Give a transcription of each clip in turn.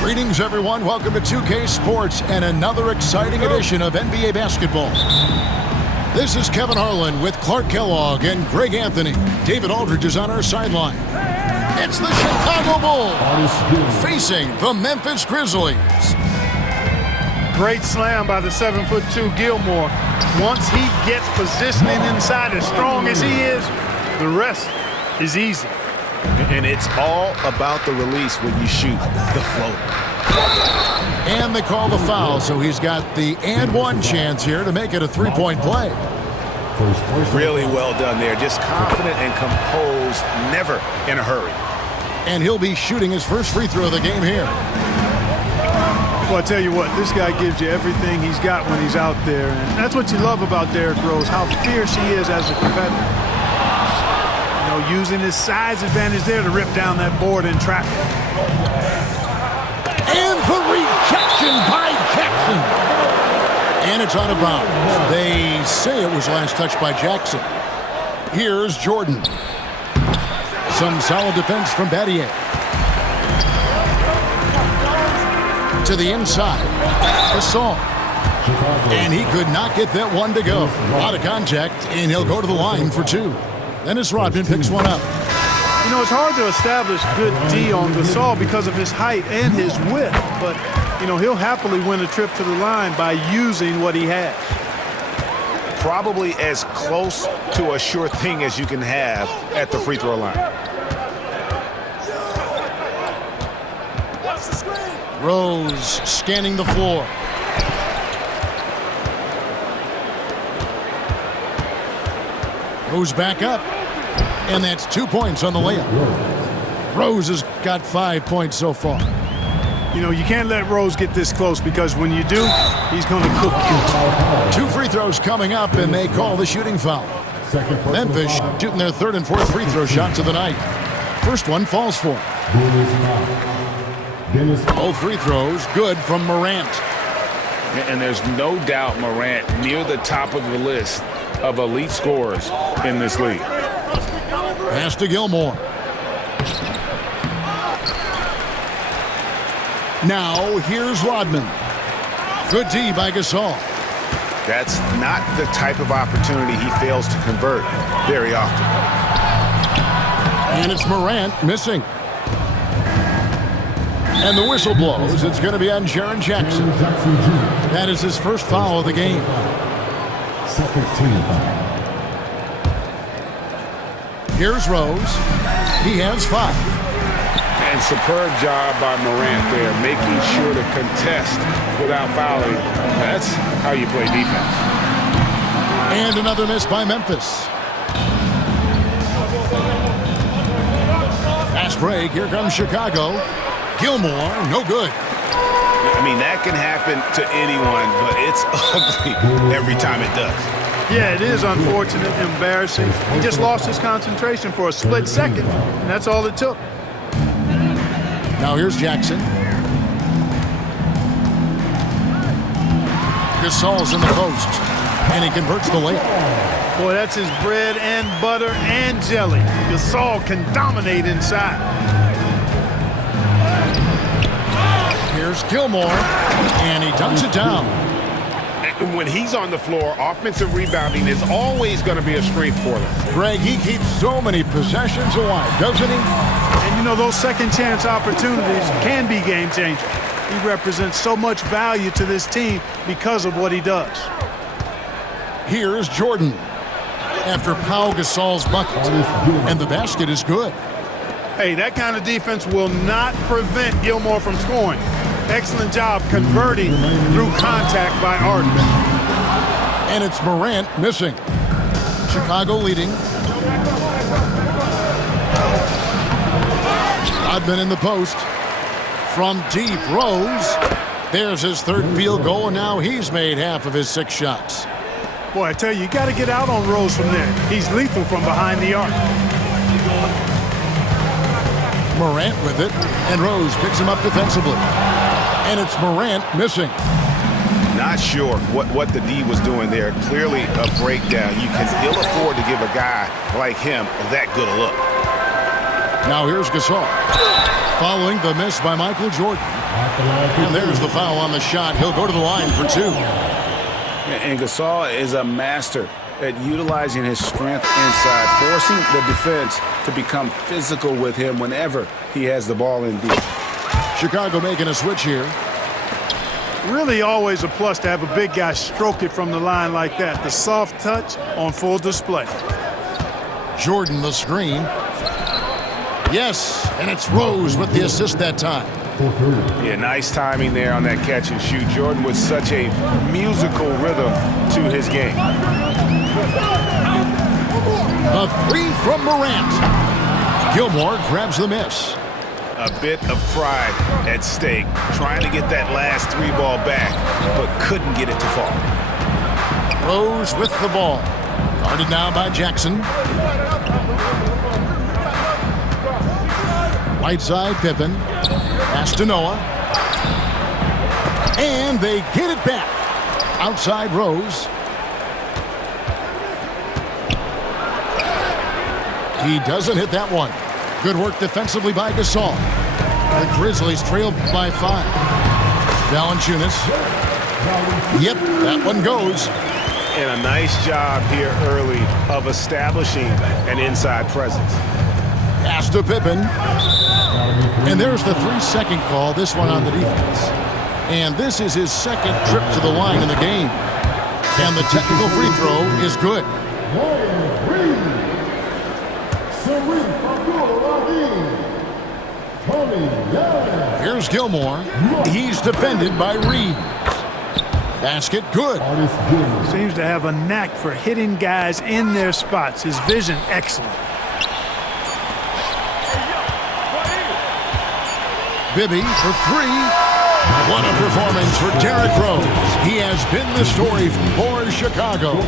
Greetings, everyone. Welcome to 2K Sports and another exciting edition of NBA basketball. This is Kevin Harlan with Clark Kellogg and Greg Anthony. David Aldridge is on our sideline. It's the Chicago Bulls facing the Memphis Grizzlies. Great slam by the 7'2" Gilmore. Once he gets positioning inside as strong as he is, the rest is easy. And it's all about the release when you shoot the floater. And they call the foul, so he's got the and one chance here to make it a three-point play. Really well done there. Just confident and composed, never in a hurry. And he'll be shooting his first free throw of the game here. Well, I tell you what, this guy gives you everything he's got when he's out there. And that's what you love about Derrick Rose, how fierce he is as a competitor. You know, using his size advantage there to rip down that board in traffic. And the rejection by Jackson. And it's out of bounds. They say it was last touched by Jackson. Here's Jordan. Some solid defense from Battier. To the inside. Gasol. And he could not get that one to go. Out of contact, and he'll go to the line for two. Dennis Rodman picks one up. You know, it's hard to establish good D on Gasol because of his height and his width. But, you know, he'll happily win a trip to the line by using what he has. Probably as close to a sure thing as you can have at the free throw line. Rose scanning the floor. Goes back up. And that's 2 points on the layup. Rose has got 5 points so far. You know, you can't let Rose get this close because when you do, he's going to cook you. 2 free throws coming up, and they call the shooting foul. Memphis shooting their third and fourth free throw shots of the night. First one falls for him. Both free throws good from Morant. And there's no doubt Morant near the top of the list of elite scorers in this league. Pass to Gilmore. Now here's Rodman. Good D by Gasol. That's not the type of opportunity he fails to convert very often. And it's Morant missing. And the whistle blows. It's going to be on Jaren Jackson. That is his first foul of the game. Second team foul. Here's Rose. He has 5. And superb job by Morant there, making sure to contest without fouling. That's how you play defense. And another miss by Memphis. Fast break. Here comes Chicago. Gilmore, no good. I mean, that can happen to anyone, but it's ugly every time it does. Yeah, it is unfortunate, embarrassing. He just lost his concentration for a split second, and that's all it took. Now here's Jackson. Gasol's in the post, and he converts the layup. Boy, that's his bread and butter and jelly. Gasol can dominate inside. Here's Gilmore, and he dunks it down. When he's on the floor, offensive rebounding is always going to be a strength for them. Greg, he keeps so many possessions alive, doesn't he? And, you know, those second chance opportunities can be game changers. He represents so much value to this team because of what he does. Here's Jordan after Pau Gasol's bucket, and the basket is good. Hey, that kind of defense will not prevent Gilmore from scoring. Excellent job converting through contact by Arden. And it's Morant missing. Chicago leading. Rodman in the post. From deep, Rose. There's his third field goal, and now he's made half of his 6 shots. Boy, I tell you got to get out on Rose from there. He's lethal from behind the arc. Morant with it, and Rose picks him up defensively. And it's Morant missing. Not sure what the D was doing there. Clearly a breakdown. You can ill afford to give a guy like him that good a look. Now here's Gasol. Following the miss by Michael Jordan. And there's the foul on the shot. He'll go to the line for 2. And Gasol is a master at utilizing his strength inside, forcing the defense to become physical with him whenever he has the ball in deep. Chicago making a switch here. Really always a plus to have a big guy stroke it from the line like that. The soft touch on full display. Jordan the screen. Yes, and it's Rose with the assist that time. Yeah, nice timing there on that catch and shoot. Jordan with such a musical rhythm to his game. A 3 from Morant. Gilmore grabs the miss. A bit of pride at stake, trying to get that last 3 ball back, but couldn't get it to fall. Rose with the ball. Guarded now by Jackson. Right side, Pippen. Pass to Noah. And they get it back. Outside Rose. He doesn't hit that one. Good work defensively by Gasol. The Grizzlies trail by 5. Valanciunas. Yep, that one goes. And a nice job here early of establishing an inside presence. Pass to Pippen. And there's the 3-second call, this one on the defense. And this is his second trip to the line in the game. And the technical free throw is good. Here's Gilmore. He's defended by Reed. Basket good. Seems to have a knack for hitting guys in their spots. His vision excellent. Bibby for 3. What a performance for Derrick Rose. He has been the story for Chicago.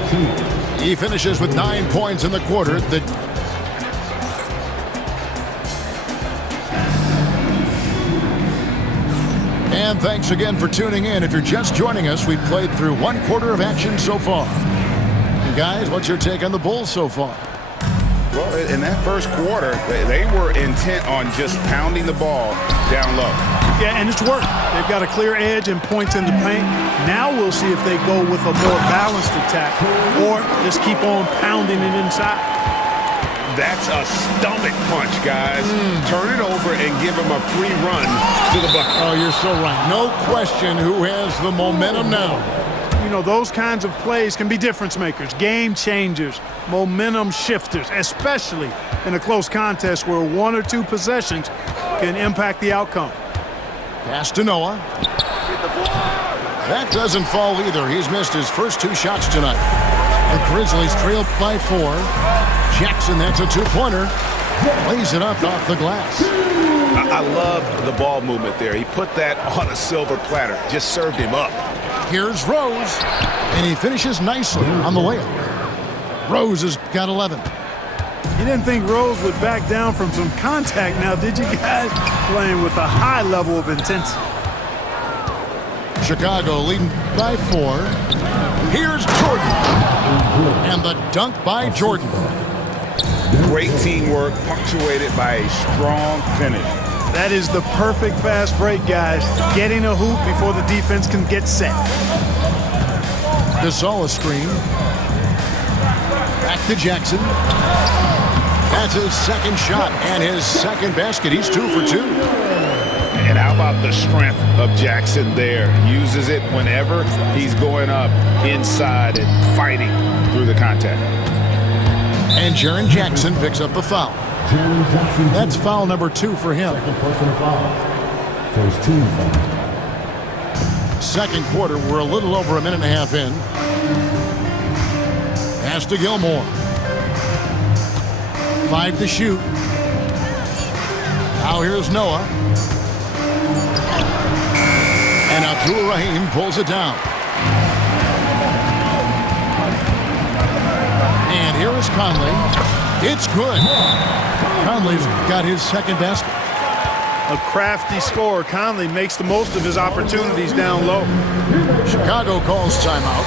He finishes with 9 points in the quarter. And thanks again for tuning in. If you're just joining us, we've played through 1 quarter of action so far. And guys, what's your take on the Bulls so far? Well, in that first quarter, they were intent on just pounding the ball down low. Yeah, and it's worked. They've got a clear edge and points in the paint. Now we'll see if they go with a more balanced attack or just keep on pounding it inside. That's a stomach punch, guys. Turn it over and give him a free run to the bucket. Oh, you're so right. No question who has the momentum now. You know, those kinds of plays can be difference makers, game changers, momentum shifters, especially in a close contest where 1 or 2 possessions can impact the outcome. Pass to Noah. That doesn't fall either. He's missed his first 2 shots tonight. The Grizzlies trail by 4. Jackson, that's a 2-pointer. Lays it up off the glass. I love the ball movement there. He put that on a silver platter. Just served him up. Here's Rose, and he finishes nicely on the layup. Rose has got 11. You didn't think Rose would back down from some contact now, did you guys? Playing with a high level of intensity. Chicago leading by 4. Here's Jordan. And the dunk by Jordan. Great teamwork, punctuated by a strong finish. That is the perfect fast break, guys. Getting a hoop before the defense can get set. Gasol screen. Back to Jackson. That's his second shot and his second basket. He's 2 for 2. And how about the strength of Jackson there? Uses it whenever he's going up inside and fighting through the contact. And Jaren Jackson picks up the foul. That's foul number 2 for him. Second personal foul. First team foul. Second quarter, we're a little over a minute and a half in. Pass to Gilmore. 5 to shoot. Now here's Noah. And Abdul Rahim pulls it down. And here is Conley. It's good. Conley's got his second basket. A crafty scorer. Conley makes the most of his opportunities down low. Chicago calls timeout.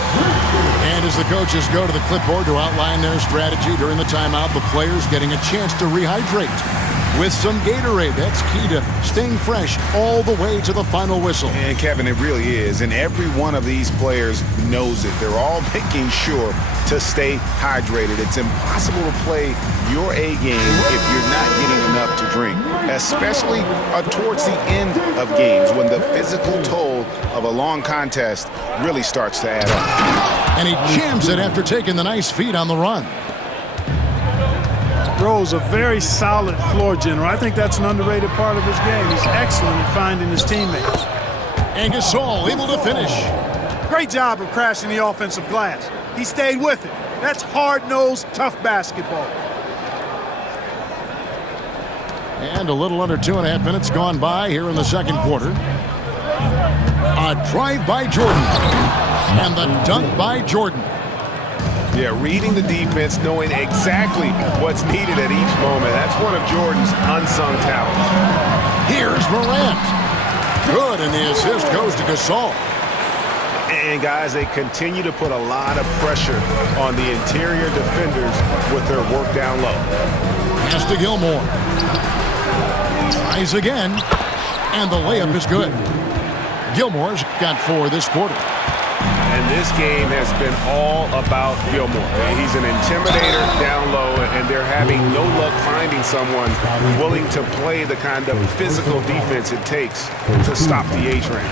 And as the coaches go to the clipboard to outline their strategy during the timeout, the players getting a chance to rehydrate. with some Gatorade. That's key to staying fresh all the way to the final whistle. And Kevin, it really is. And every one of these players knows it. They're all making sure to stay hydrated. It's impossible to play your A game if you're not getting enough to drink, especially towards the end of games when the physical toll of a long contest really starts to add up. And he jams it after taking the nice feed on the run. Rose, a very solid floor general. I think that's an underrated part of his game. He's excellent at finding his teammates. And Gasol able to finish. Great job of crashing the offensive glass. He stayed with it. That's hard-nosed, tough basketball. And a little under 2.5 minutes gone by here in the second quarter. A drive by Jordan. And the dunk by Jordan. Yeah, reading the defense, knowing exactly what's needed at each moment. That's one of Jordan's unsung talents. Here's Morant. Good, and the assist goes to Gasol. And, guys, they continue to put a lot of pressure on the interior defenders with their work down low. Pass to Gilmore. Tries again, and the layup is good. Gilmore's got 4 this quarter. And this game has been all about Gilmore. He's an intimidator down low, and they're having no luck finding someone willing to play the kind of physical defense it takes to stop the A-Train.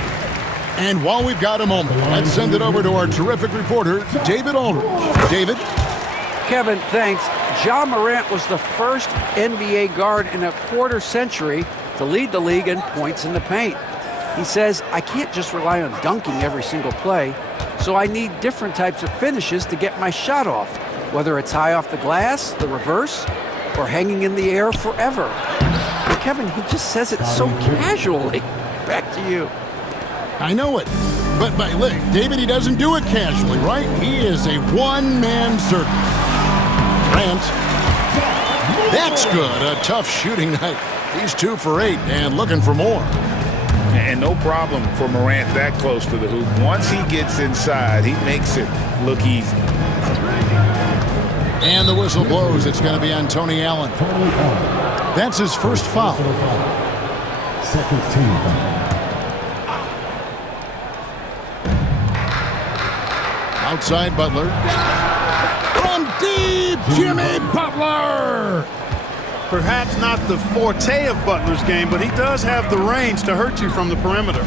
And while we've got a moment, let's send it over to our terrific reporter, David Aldridge. David? Kevin, thanks. Ja Morant was the first NBA guard in a quarter century to lead the league in points in the paint. He says, I can't just rely on dunking every single play, so I need different types of finishes to get my shot off, whether it's high off the glass, the reverse, or hanging in the air forever. But Kevin, he just says it so casually. Back to you. I know it, but David, he doesn't do it casually, right? He is a one-man circus. Grant. That's good. A tough shooting night. He's 2 for 8 and looking for more. And no problem for Morant that close to the hoop. Once he gets inside, he makes it look easy. And the whistle blows. It's going to be on Tony Allen. That's his first foul. Second team foul. Outside Butler. From deep, Jimmy Butler! Perhaps not the forte of Butler's game, but he does have the range to hurt you from the perimeter.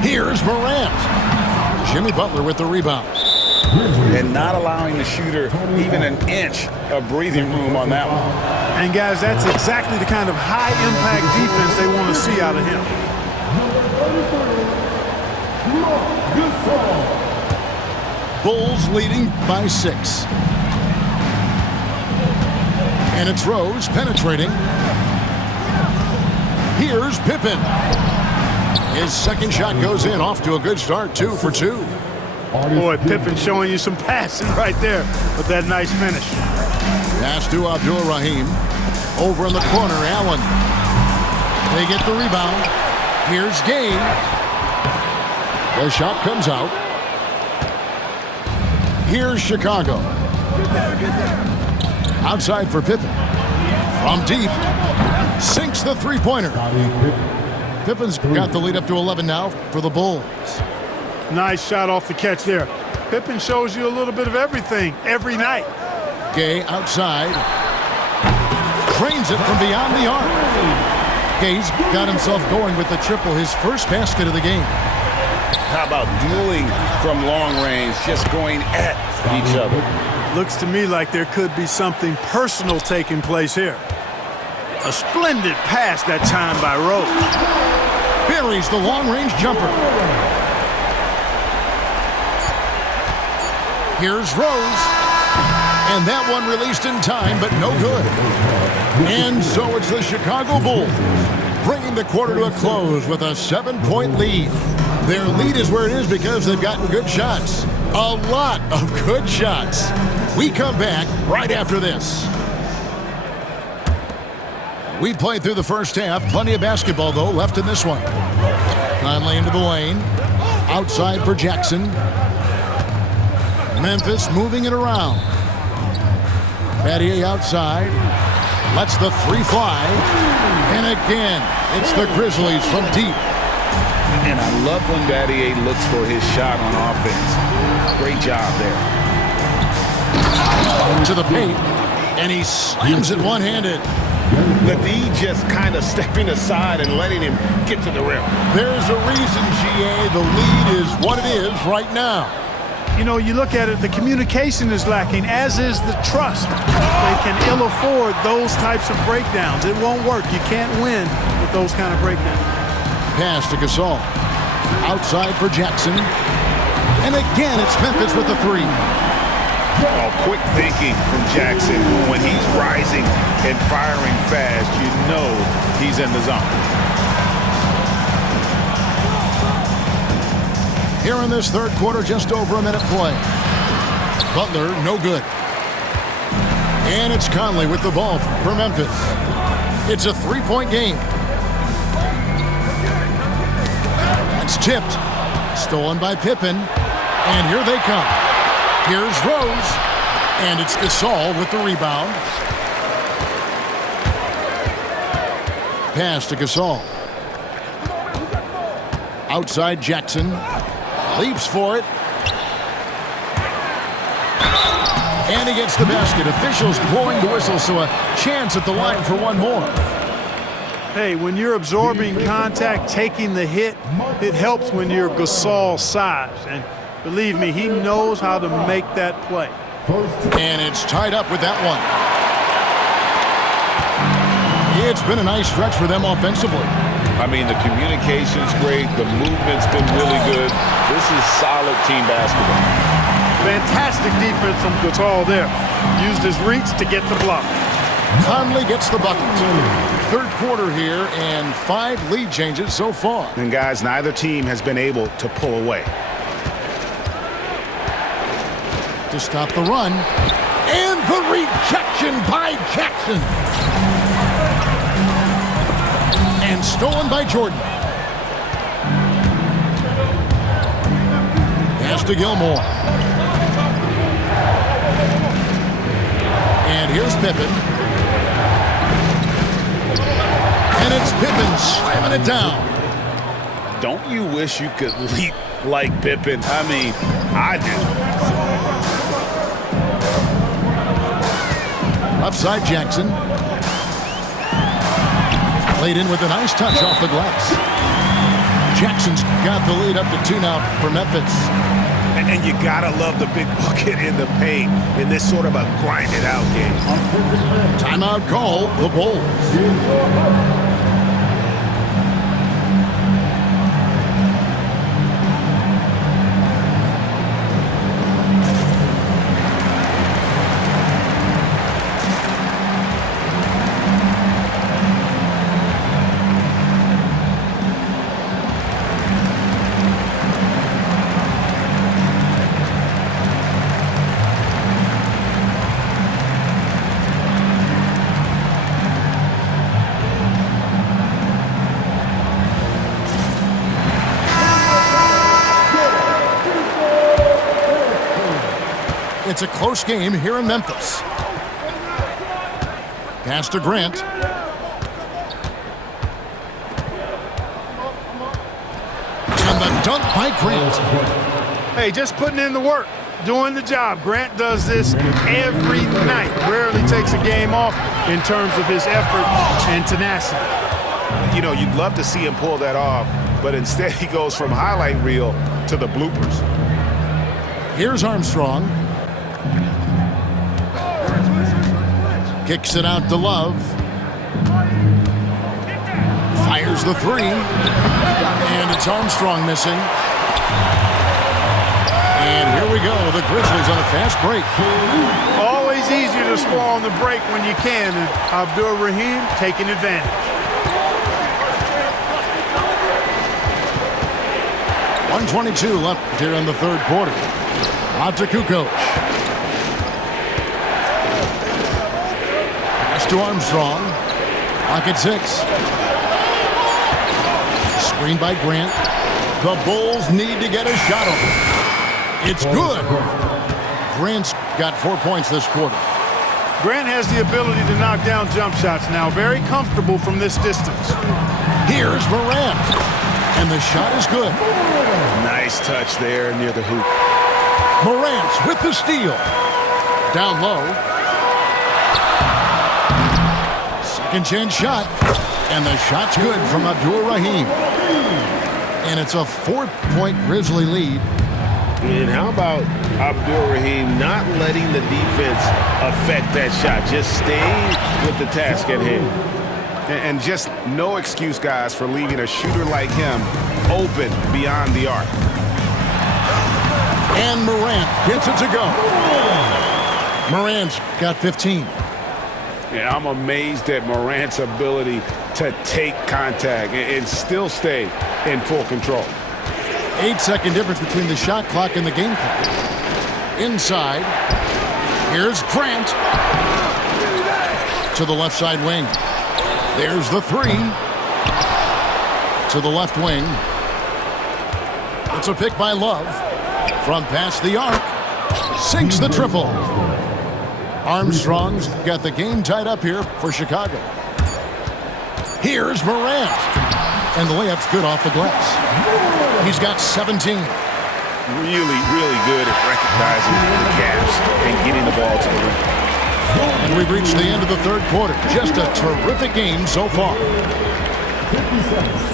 Here's Morant. Jimmy Butler with the rebound. And not allowing the shooter even an inch of breathing room on that one. And, guys, that's exactly the kind of high-impact defense they want to see out of him. Bulls leading by 6. And it's Rose penetrating. Here's Pippen. His second shot goes in, off to a good start, 2 for 2. Boy, Pippen showing you some passing right there with that nice finish. Pass to Abdul-Rahim. Over in the corner, Allen. They get the rebound. Here's Gay. The shot comes out. Here's Chicago. Outside for Pippen. From deep. Sinks the three-pointer. Pippen's got the lead up to 11 now for the Bulls. Nice shot off the catch there. Pippen shows you a little bit of everything every night. Gay outside. Cranes it from beyond the arc. Gay's got himself going with the triple, his first basket of the game. How about dueling from long range, just going at each other? Looks to me like there could be something personal taking place here. A splendid pass that time by Rose. Buries the long-range jumper. Here's Rose. And that one released in time, but no good. And so it's the Chicago Bulls bringing the quarter to a close with a 7-point lead. Their lead is where it is because they've gotten good shots. A lot of good shots. We come back right after this. We played through the first half. Plenty of basketball, though, left in this one. Conley into the lane. Outside for Jackson. Memphis moving it around. Battier outside. Lets the three fly. And again, it's the Grizzlies from deep. And I love when Battier looks for his shot on offense. Great job there. To the paint. And he slams it one-handed. The D just kind of stepping aside and letting him get to the rim. There's a reason, GA, the lead is what it is right now. You know, you look at it, the communication is lacking, as is the trust. They can ill afford those types of breakdowns. It won't work. You can't win with those kind of breakdowns. Pass to Gasol. Outside for Jackson. And again, it's Memphis with the three. Oh, quick thinking from Jackson. When he's rising and firing fast, you know he's in the zone. Here in this third quarter, just over a minute play. Butler, no good. And it's Conley with the ball for Memphis. It's a three-point game. That's tipped. Stolen by Pippen. And here they come. Here's Rose. And it's Gasol with the rebound. Pass to Gasol. Outside Jackson. Leaps for it. And he gets the basket. Officials blowing the whistle, so a chance at the line for one more. Hey, when you're absorbing contact, taking the hit, it helps when you're Gasol's size. And believe me, he knows how to make that play. And it's tied up with that one. It's been a nice stretch for them offensively. I mean, the communication's great. The movement's been really good. This is solid team basketball. Fantastic defense from Gasol there. Used his reach to get the block. Conley gets the bucket. Third quarter here and 5 lead changes so far. And guys, neither team has been able to pull away. To stop the run. And the rejection by Jackson. And stolen by Jordan. Pass to Gilmore. And here's Pippen. And it's Pippen slamming it down. Don't you wish you could leap like Pippen? I mean, I do. Upside Jackson. Played in with a nice touch off the glass. Jackson's got the lead up to 2 now for Memphis. And you gotta love the big bucket in the paint in this sort of a grinded out game. Timeout call, the Bulls. It's a close game here in Memphis. Pass to Grant. And the dunk by Grant. Hey, just putting in the work, doing the job. Grant does this every night. Rarely takes a game off in terms of his effort and tenacity. You know, you'd love to see him pull that off, but instead he goes from highlight reel to the bloopers. Here's Armstrong. Kicks it out to Love. Fires the three. And it's Armstrong missing. And here we go. The Grizzlies on a fast break. Always easier to score on the break when you can. And Abdul Rahim taking advantage. .122 left here in the third quarter. Out to Kukoc. To Armstrong. Clock at 6. Screen by Grant. The Bulls need to get a shot off. It's good. Grant's got 4 points this quarter. Grant has the ability to knock down jump shots now. Very comfortable from this distance. Here's Morant. And the shot is good. Nice touch there near the hoop. Morant with the steal. Down low. Second chance shot. And the shot's good from Abdur-Rahim. And it's a 4-point Grizzly lead. And how about Abdur-Rahim not letting the defense affect that shot, just staying with the task at hand. And just no excuse, guys, for leaving a shooter like him open beyond the arc. And Morant gets it to go. Morant's got 15. Yeah, I'm amazed at Morant's ability to take contact and still stay in full control. 8-second difference between the shot clock and the game clock. Inside. Here's Grant. To the left side wing. There's the three. To the left wing. It's a pick by Love. From past the arc. Sinks the triple. Armstrong's got the game tied up here for Chicago. Here's Morant. And the layup's good off the glass. He's got 17. Really, really good at recognizing the gaps and getting the ball to the rim. And we've reached the end of the third quarter. Just a terrific game so far. 50 seconds.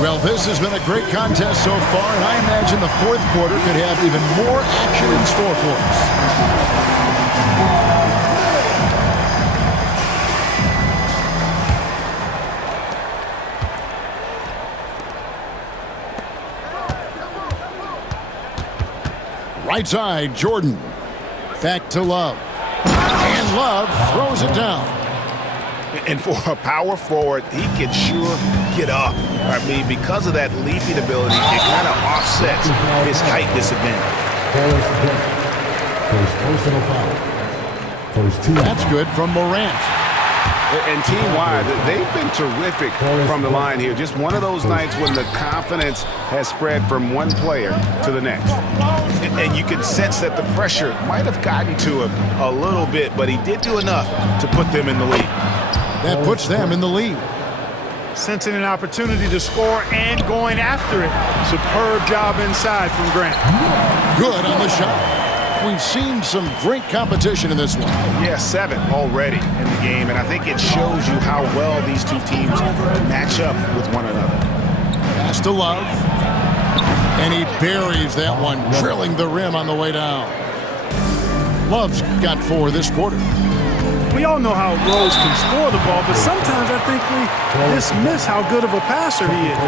Well, this has been a great contest so far, and I imagine the fourth quarter could have even more action in store for us. Right side, Jordan. Back to Love. And Love throws it down. And for a power forward, he can sure get up. I mean, because of that leaping ability, it kind of offsets his height disadvantage. First personal foul. First two. That's good from Morant. And team-wide, they've been terrific from the line here. Just one of those nights when the confidence has spread from one player to the next. And you can sense that the pressure might have gotten to him a little bit, but he did do enough to put them in the lead. That puts them in the lead. Sensing an opportunity to score and going after it. Superb job inside from Grant. Good on the shot. We've seen some great competition in this one. Yeah, 7 already in the game, and I think it shows you how well these two teams match up with one another. Pass to Love. And he buries that one, drilling the rim on the way down. Love's got 4 this quarter. We all know how Rose can score the ball, but sometimes I think we dismiss how good of a passer he is.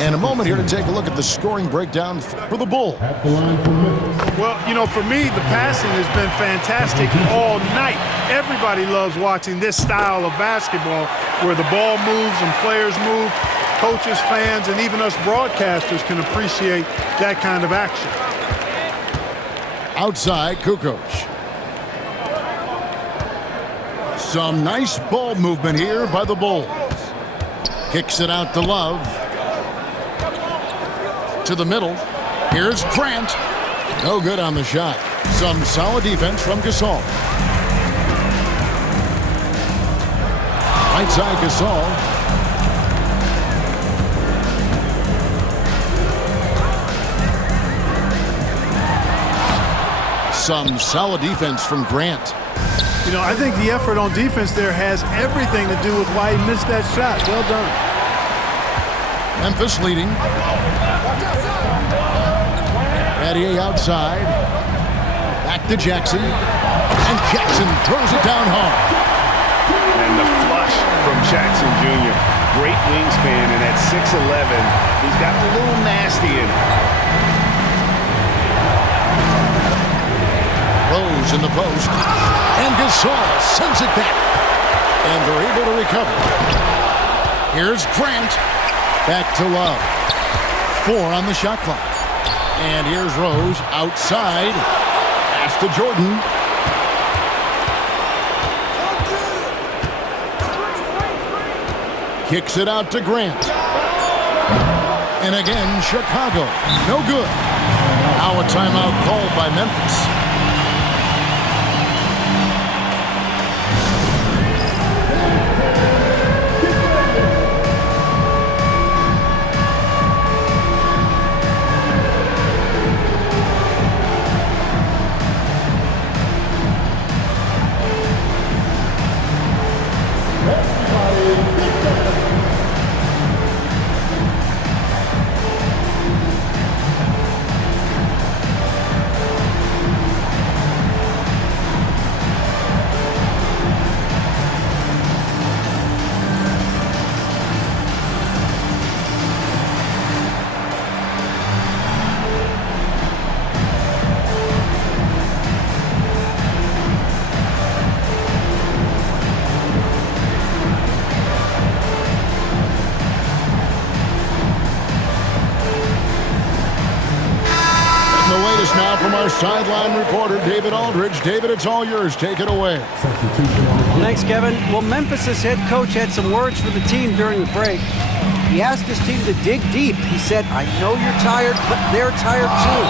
And a moment here to take a look at the scoring breakdown for the Bull. At the line for Memphis. Well, you know, for me, the passing has been fantastic all night. Everybody loves watching this style of basketball where the ball moves and players move. Coaches, fans, and even us broadcasters can appreciate that kind of action. Outside, Kukoc. Some nice ball movement here by the Bulls. Kicks it out to Love. To the middle. Here's Grant. No good on the shot. Some solid defense from Gasol. Right side, Gasol. Some solid defense from Grant. You know, I think the effort on defense there has everything to do with why he missed that shot. Well done. Memphis leading. Battier outside. Back to Jackson. And Jackson throws it down hard. And the flush from Jackson Jr. Great wingspan, and at 6'11", he's got a little nasty in it. Rose in the post. And Gasol sends it back. And they're able to recover. Here's Grant. Back to Love. 4 on the shot clock. And here's Rose outside. Pass to Jordan. Kicks it out to Grant. And again, Chicago. No good. Now a timeout called by Memphis. Now from our sideline reporter, David Aldridge. David, it's all yours. Take it away. Thanks, Kevin. Well, Memphis' head coach had some words for the team during the break. He asked his team to dig deep. He said, I know you're tired, but they're tired too.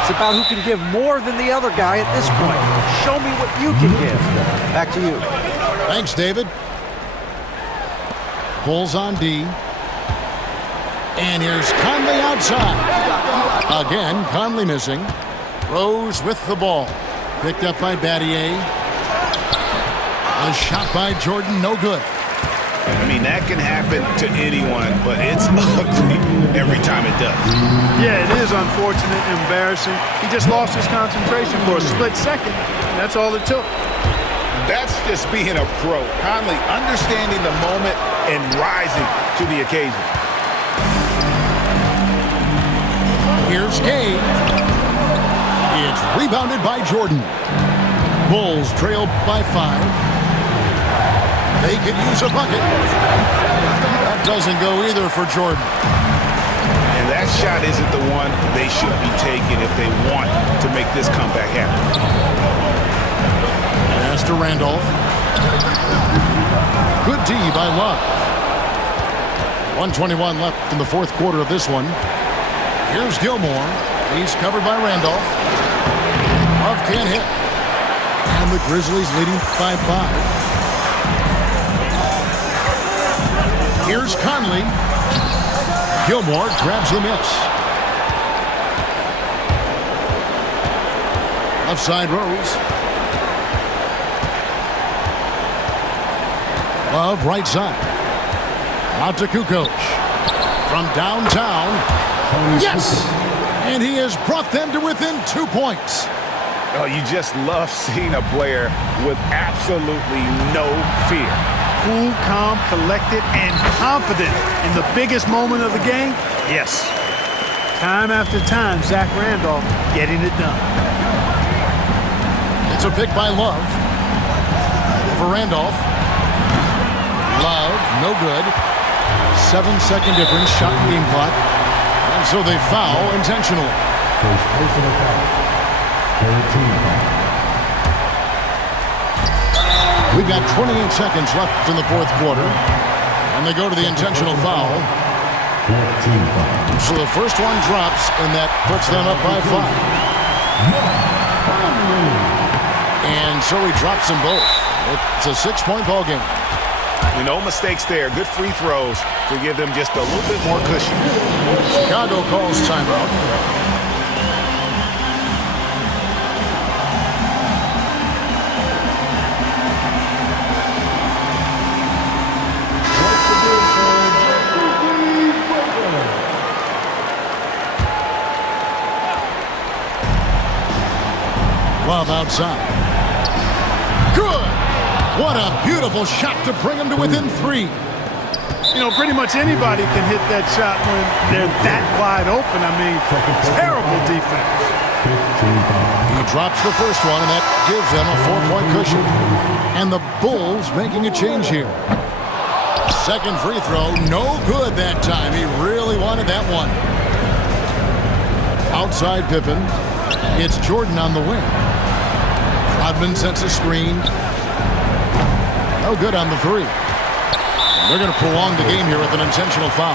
It's about who can give more than the other guy at this point. Show me what you can give. Back to you. Thanks, David. Bulls on D. And here's Conley outside. Again, Conley missing. Rose with the ball. Picked up by Battier. A shot by Jordan, no good. I mean, that can happen to anyone, but it's ugly every time it does. Yeah, it is unfortunate, embarrassing. He just lost his concentration for a split second. That's all it took. That's just being a pro. Conley understanding the moment and rising to the occasion. Here's Gay. It's rebounded by Jordan. Bulls trail by 5. They could use a bucket. That doesn't go either for Jordan. And that shot isn't the one they should be taking if they want to make this comeback happen. Pass to Randolph. Good D by Love. 1:21 left in the fourth quarter of this one. Here's Gilmore. He's covered by Randolph. Love can't hit. And the Grizzlies leading by 5. Here's Conley. Gilmore grabs the miss. Left side Rose. Love right side. Out to Kukoc. From downtown. Yes! And he has brought them to within 2 points. Oh, you just love seeing a player with absolutely no fear. Cool, calm, collected, and confident in the biggest moment of the game? Yes. Time after time, Zach Randolph getting it done. It's a pick by Love. For Randolph. Love, no good. 7-second difference, shot and game clock. And so they foul intentionally. First personal foul. 13 foul. We've got 28 seconds left in the fourth quarter. And they go to the intentional foul. 14 foul. So the first one drops, and that puts them up by 5. And so he drops them both. It's a 6-point ball game. No mistakes there. Good free throws to give them just a little bit more cushion. Chicago calls timeout. Love outside. Good! What a beautiful shot to bring them to within 3. You know, pretty much anybody can hit that shot when they're that wide open. I mean, terrible defense. 15 foul. He drops the first one, and that gives them a 4-point cushion. And the Bulls making a change here. Second free throw, no good that time. He really wanted that one. Outside Pippen. It's Jordan on the wing. Rodman sets a screen. No good on the 3. They're going to prolong the game here with an intentional foul.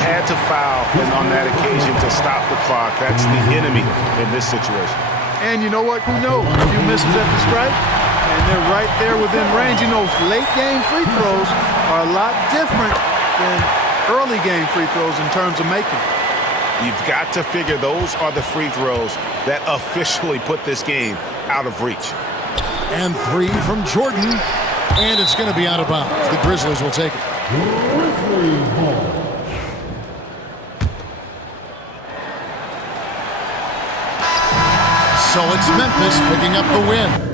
Had to foul on that occasion to stop the clock. That's the enemy in this situation. And you know what? Who knows? A few misses at the stripe, and they're right there within range. You know, late game free throws are a lot different than early game free throws in terms of making. You've got to figure those are the free throws that officially put this game out of reach. And 3 from Jordan, and it's going to be out of bounds. The Grizzlies will take it. So it's Memphis picking up the win.